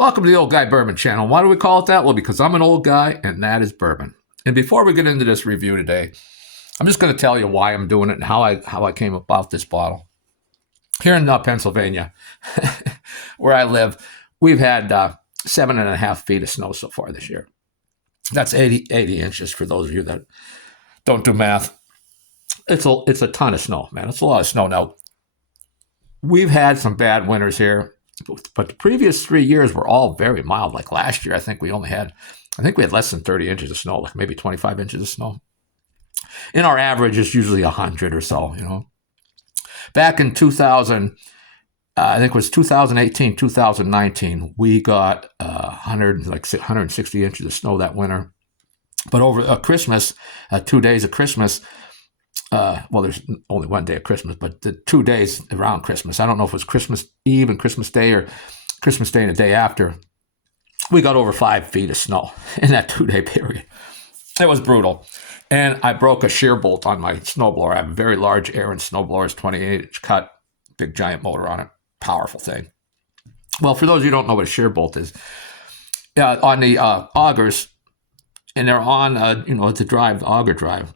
Welcome to the Old Guy Bourbon Channel. Why do we call it that? Well, because I'm an old guy, and that is bourbon. And before we get into this review today, I'm just going to tell you why I'm doing it and how I came about this bottle. Here in Pennsylvania, where I live, we've had 7.5 feet of snow so far this year. That's 80 inches for those of you that don't do math. It's a ton of snow, man. It's a lot of snow. Now, we've had some bad winters here, but the previous 3 years were all very mild. Like last year, I think we had less than 30 inches of snow, like maybe 25 inches of snow. And our average is usually 100 or so, Back in 2000, I think it was 2018, 2019, we got 160 inches of snow that winter. But over Christmas, 2 days of Christmas, there's only one day of Christmas, but the 2 days around Christmas, I don't know if it was Christmas Eve and Christmas Day or Christmas Day and the day after, we got over 5 feet of snow in that 2-day period. It was brutal. And I broke a shear bolt on my snowblower. I have a very large Aaron snowblower, it's 28-inch cut, big giant motor on it, powerful thing. Well, for those of you who don't know what a shear bolt is, on the augers, and they're on, the drive, the auger drive.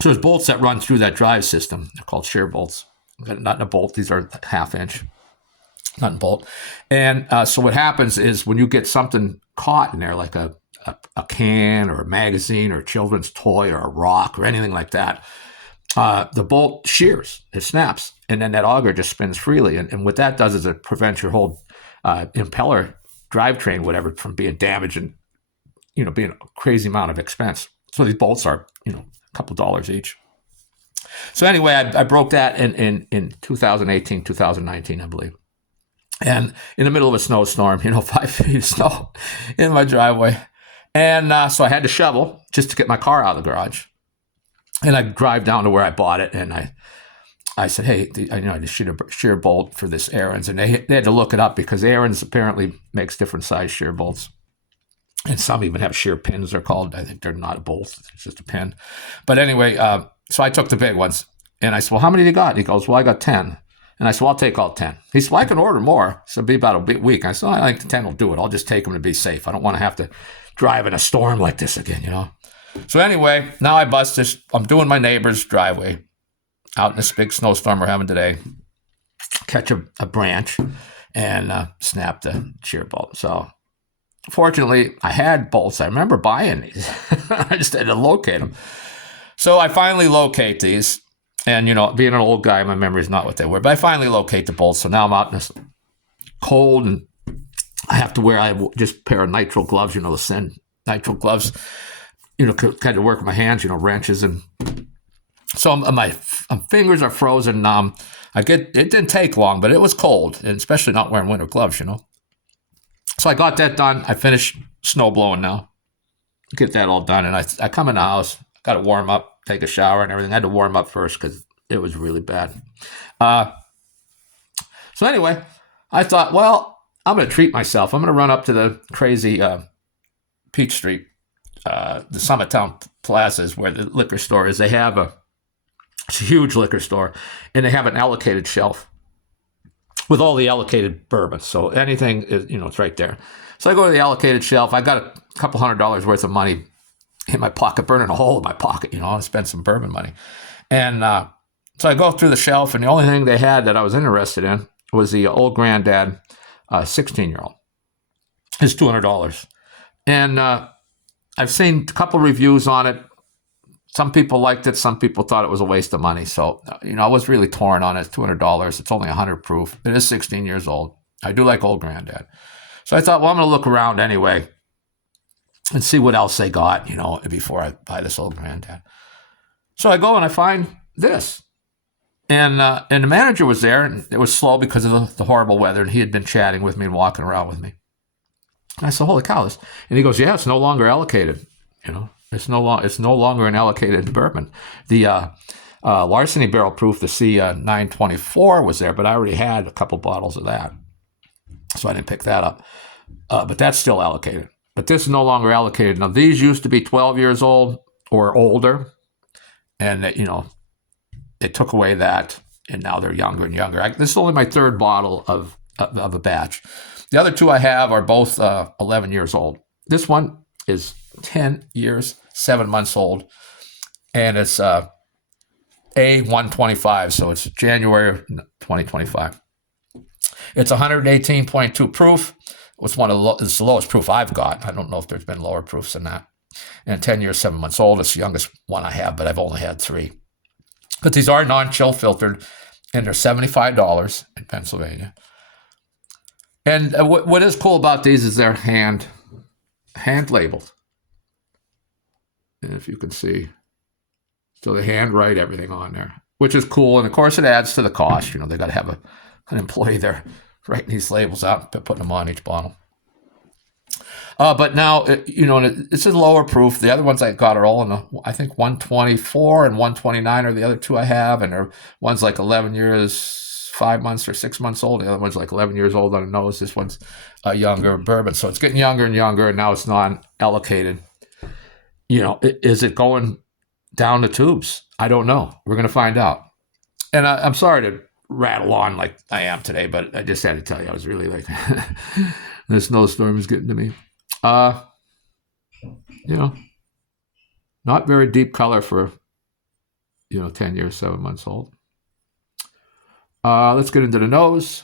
So there's bolts that run through that drive system. They're called shear bolts. Not in a bolt. These are 1/2 inch, not in a bolt. And so what happens is when you get something caught in there, like a can or a magazine or a children's toy or a rock or anything like that, the bolt shears. It snaps. And then that auger just spins freely. And what that does is it prevents your whole impeller, drivetrain, whatever, from being damaged and, being a crazy amount of expense. So these bolts are, a couple dollars each. So anyway, I broke that in 2018, 2019, I believe. And in the middle of a snowstorm, 5 feet of snow in my driveway. And so I had to shovel just to get my car out of the garage. And I drive down to where I bought it, and I said, hey, I just shoot a shear bolt for this Aaron's. And they had to look it up because Aaron's apparently makes different size shear bolts. And some even have shear pins, they're called. I think they're not a bolt, it's just a pin. But anyway, so I took the big ones. And I said, well, how many do you got? And he goes, well, I got 10. And I said, well, I'll take all 10. He said, well, I can order more. So it'll be about a week. I said, I think 10 will do it. I'll just take them to be safe. I don't want to have to drive in a storm like this again, So anyway, now I bust this. I'm doing my neighbor's driveway out in this big snowstorm we're having today. Catch a branch and snap the shear bolt. So fortunately, I had bolts. I remember buying these. I just had to locate them. So I finally locate these. And, being an old guy, my memory is not what they were. But I finally locate the bolts. So now I'm out in this cold, and I have to wear just a pair of nitrile gloves, the Sen nitrile gloves, kind of work with my hands, wrenches. And so my fingers are frozen numb. It didn't take long, but it was cold, and especially not wearing winter gloves, So I got that done. I finished snow blowing now. Get that all done. And I come in the house, got to warm up, take a shower and everything. I had to warm up first because it was really bad. So anyway, I thought, well, I'm going to treat myself. I'm going to run up to the crazy Peach Street, the Summit Town Plaza is where the liquor store is. They have it's a huge liquor store, and they have an allocated shelf with all the allocated bourbon. So anything is, it's right there. So I go to the allocated shelf. I got a couple $100 worth of money in my pocket, burning a hole in my pocket, I spent some bourbon money. And so I go through the shelf, and the only thing they had that I was interested in was the Old Granddad 16-year-old. It's $200. And I've seen a couple reviews on it. Some people liked it. Some people thought it was a waste of money. So, I was really torn on it. It's $200. It's only 100 proof. It is 16 years old. I do like Old Granddad. So I thought, well, I'm going to look around anyway and see what else they got, before I buy this Old Granddad. So I go and I find this. And the manager was there, and it was slow because of the horrible weather, and he had been chatting with me and walking around with me. And I said, holy cow. And he goes, yeah, it's no longer allocated, It's no longer an allocated bourbon. The Larceny Barrel Proof, the C924 was there, but I already had a couple bottles of that. So I didn't pick that up. But that's still allocated. But this is no longer allocated. Now, these used to be 12 years old or older. And, they took away that, and now they're younger and younger. This is only my third bottle of a batch. The other two I have are both 11 years old. This one is 10 years, 7 months old, and it's A125, so it's January 2025. It's 118.2 proof. It's it's the lowest proof I've got. I don't know if there's been lower proofs than that. And 10 years, 7 months old. It's the youngest one I have, but I've only had 3. But these are non-chill filtered, and they're $75 in Pennsylvania. And what is cool about these is they're hand labeled. And if you can see, so they hand write everything on there, which is cool. And of course, it adds to the cost. They got to have an employee there writing these labels out and putting them on each bottle. But now, it's a lower proof. The other ones I got are all in I think 124 and 129 are the other two I have. And one's like 11 years, 5 months or 6 months old. The other one's like 11 years old on the nose. This one's a younger bourbon. So it's getting younger and younger, and now it's non-allocated. Is it going down the tubes? I don't know. We're going to find out. And I'm sorry to rattle on like I am today, but I just had to tell you, I was really like, this snowstorm is getting to me. Not very deep color for, 10 years, 7 months old. Let's get into the nose.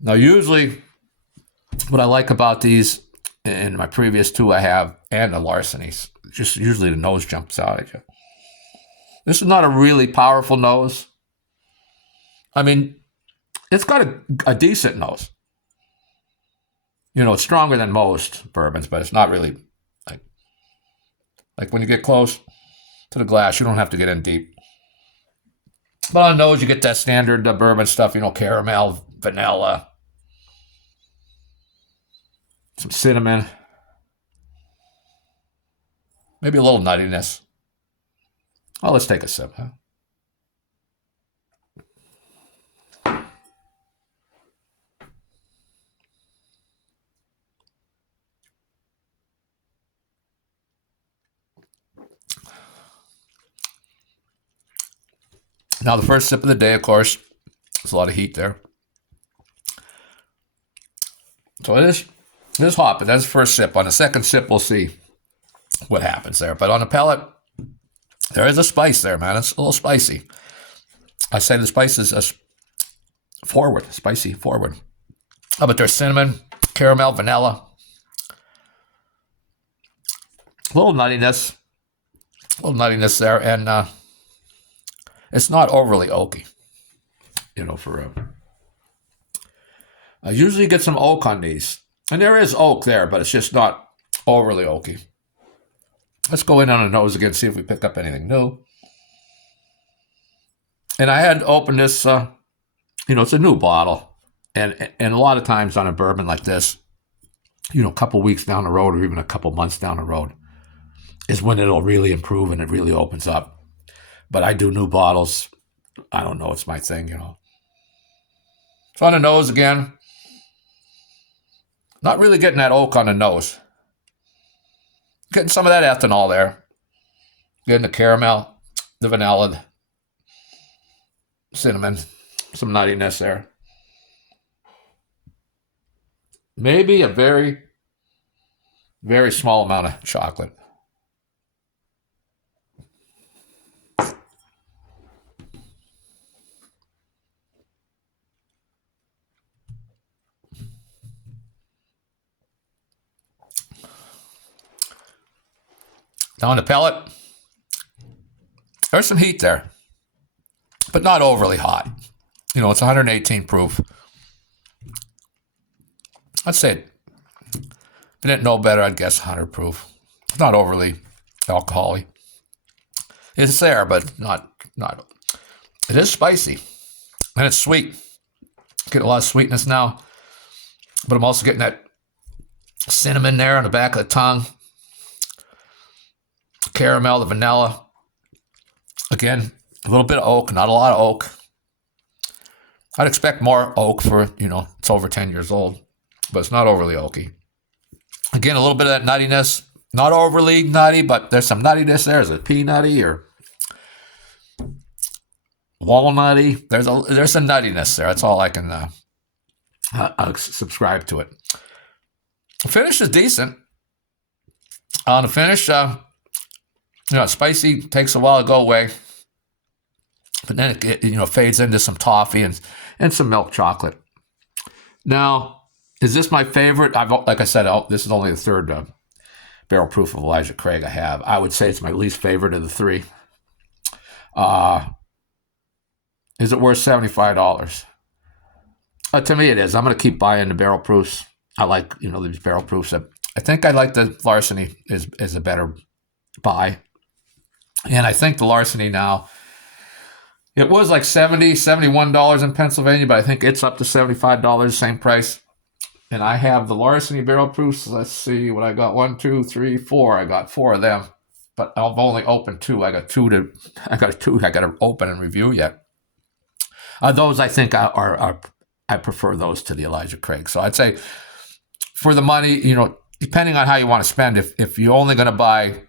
Now, usually what I like about these, in my previous two I have, and the Larcenies, just usually the nose jumps out at you. This is not a really powerful nose. I mean, it's got a decent nose. It's stronger than most bourbons, but it's not really like when you get close to the glass, you don't have to get in deep. But on the nose, you get that standard bourbon stuff, caramel, vanilla, some cinnamon, maybe a little nuttiness. Oh, let's take a sip, huh? Now, the first sip of the day, of course, there's a lot of heat there. So it is hot, but that's the first sip. On the second sip, we'll see what happens there. But on the palate, there is a spice there, man. It's a little spicy. I say the spice is spicy forward. Oh, but there's cinnamon, caramel, vanilla. A little nuttiness there, and it's not overly oaky. I usually get some oak on these, and there is oak there, but it's just not overly oaky. Let's go in on the nose again, see if we pick up anything new. And I had opened this, it's a new bottle. And a lot of times on a bourbon like this, a couple weeks down the road or even a couple months down the road is when it'll really improve and it really opens up. But I do new bottles. I don't know. It's my thing, So on the nose again, not really getting that oak on the nose. Getting some of that ethanol there. Getting the caramel, the vanilla, cinnamon, some nuttiness there. Maybe a very, very small amount of chocolate. Now on the pellet, there's some heat there, but not overly hot. It's 118 proof. I'd say, if I didn't know better, I'd guess 100 proof. It's not overly alcoholic. It's there, but not. It is spicy, and it's sweet. Get a lot of sweetness now, but I'm also getting that cinnamon there on the back of the tongue. Caramel, the vanilla. Again, a little bit of oak, not a lot of oak. I'd expect more oak for, it's over 10 years old, but it's not overly oaky. Again, a little bit of that nuttiness. Not overly nutty, but there's some nuttiness there. Is it peanutty or walnutty? There's some nuttiness there. That's all I can subscribe to it. The finish is decent. On the finish, spicy takes a while to go away, but then it fades into some toffee and some milk chocolate. Now, is this my favorite? Like I said, this is only the third barrel proof of Elijah Craig I have. I would say it's my least favorite of the three. Is it worth $75? To me, it is. I'm going to keep buying the barrel proofs. I like these barrel proofs. I think I like the Larceny is a better buy, and I think the Larceny now. It was like $70, $71 in Pennsylvania, but I think it's up to $75, same price. And I have the Larceny barrel proofs. Let's see what I got. 1, 2, 3, 4. I got 4 of them, but I've only opened 2. I got two I got to open and review yet. Those I think are I prefer those to the Elijah Craig. So I'd say for the money, depending on how you want to spend, if you're only going to buy,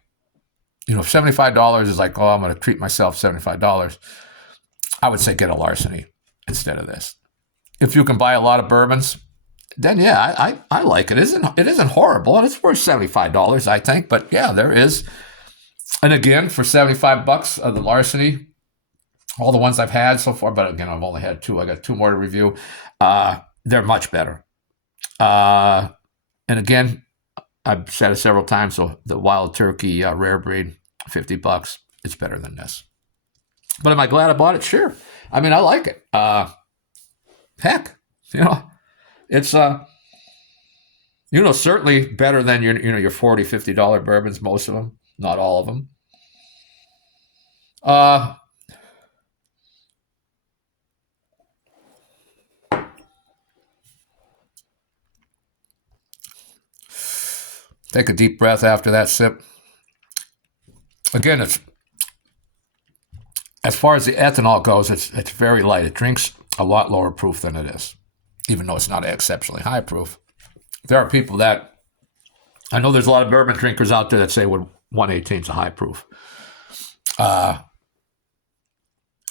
$75 is like, oh, I'm going to treat myself $75. I would say get a Larceny instead of this. If you can buy a lot of bourbons, then yeah, I like it. It isn't horrible, and it's worth $75, I think. But yeah, there is. And again, for $75 of the Larceny, all the ones I've had so far, but again, I've only had 2. I got 2 more to review. They're much better. And again, I've said it several times. So the Wild Turkey Rare Breed, $50, it's better than this. But am I glad I bought it? Sure. I mean, I like it. Heck, it's certainly better than your $40, $50 bourbons. Most of them, not all of them. Take a deep breath after that sip. Again, it's as far as the ethanol goes, it's very light. It drinks a lot lower proof than it is, even though it's not exceptionally high proof. There are people that I know. There's a lot of bourbon drinkers out there that say 118 is a high proof.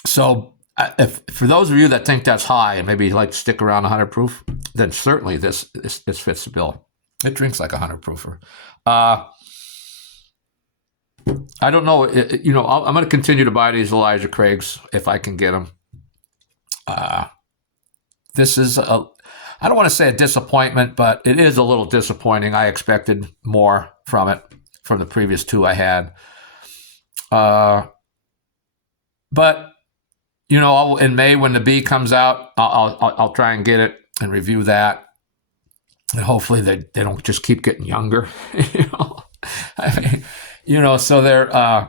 So if for those of you that think that's high and maybe like to stick around 100 proof, then certainly this fits the bill. It drinks like a 100 proofer. I don't know. I'm going to continue to buy these Elijah Craigs if I can get them. This is I don't want to say a disappointment, but it is a little disappointing. I expected more from it, from the previous 2 I had. But in May when the B comes out, I'll try and get it and review that. And hopefully they don't just keep getting younger. So they're, I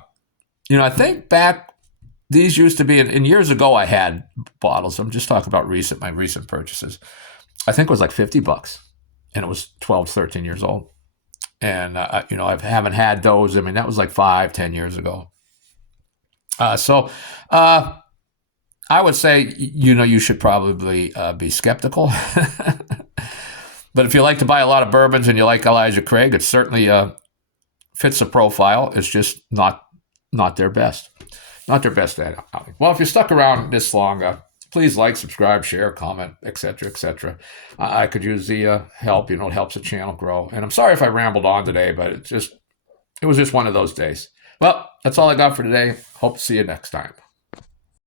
think back, these used to be, in years ago I had bottles. I'm just talking about my recent purchases. I think it was like $50, and it was 12, 13 years old. And, I haven't had those. I mean, that was like 5, 10 years ago. So I would say, you should probably be skeptical. But if you like to buy a lot of bourbons and you like Elijah Craig, it certainly fits the profile. It's just not their best. Not their best at it. Well, if you stuck around this long, please like, subscribe, share, comment, etc., etc. I could use the help. It helps the channel grow. And I'm sorry if I rambled on today, but it was just one of those days. Well, that's all I got for today. Hope to see you next time.